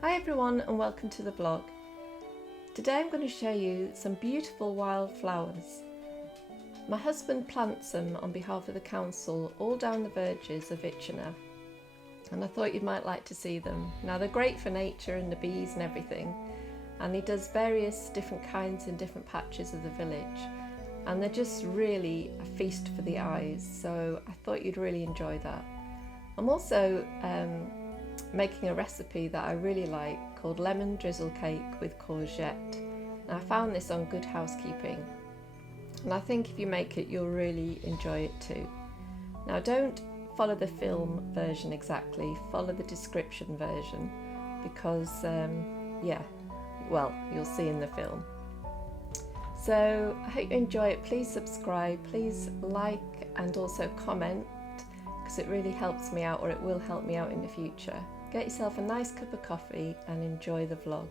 Hi everyone and welcome to the vlog. Today I'm going to show you some beautiful wild flowers. My husband plants them on behalf of the council all down the verges of Itchenor, and I thought you might like to see them. Now they're great for nature and the bees and everything, and he does various different kinds in different patches of the village, and they're just really a feast for the eyes, so I thought you'd really enjoy that. I'm also making a recipe that I really like called lemon drizzle cake with courgette. Now I found this on Good Housekeeping, and I think if you make it you'll really enjoy it too. Now don't follow the film version exactly, follow the description version because you'll see in the film. So I hope you enjoy it. Please subscribe, please like and also comment, because it really helps me out, or it will help me out in the future. Get yourself a nice cup of coffee and enjoy the vlog.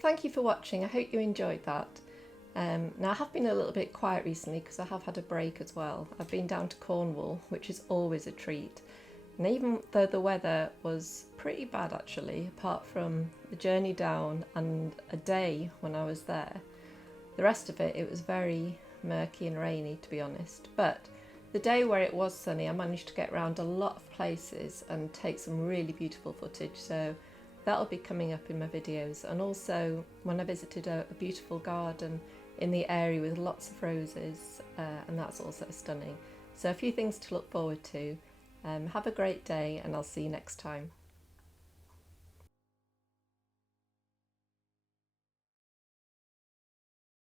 Thank you for watching. I hope you enjoyed that. Now I have been a little bit quiet recently because I have had a break as well. I've been down to Cornwall, which is always a treat. And even though the weather was pretty bad actually, apart from the journey down and a day when I was there, the rest of it, it was very murky and rainy, to be honest. But the day where it was sunny, I managed to get around a lot of places and take some really beautiful footage. So that'll be coming up in my videos. And also when I visited a beautiful garden in the area with lots of roses, and that's also stunning. So a few things to look forward to. Have a great day and I'll see you next time.